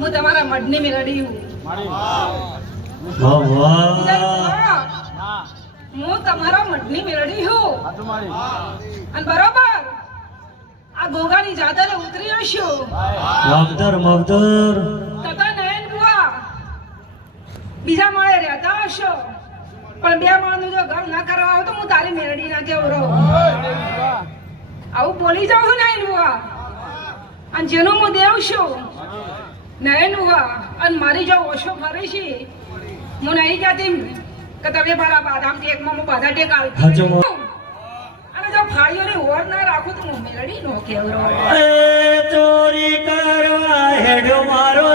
હું તમારા મઢની મેલડી હું હું તમારા મઢની મેલડી હું અને બરોબર આ ગોગાની જાદરે ઉતરી હશો તથા નયન બુઆ બીજા માળે રહેતા હશો પણ બે માળનું જો ઘર ના કરવા આવો તો હું તારી મેલડી ના કેવરો આવું બોલી જાઉં નયન બુઆ અને જેનો હું દેવ છું નયન બુઆ અને મારી જો ઓછો ફરે છે હું નહીં કહેતી કે તમે મારા બાદામ ટેકમાં હું બધા ટેક આવતી અને જો ફાળીઓને ઓર ના રાખું તો હું મેલડી નો કેવરો ચોરી કરવા હેડો મારો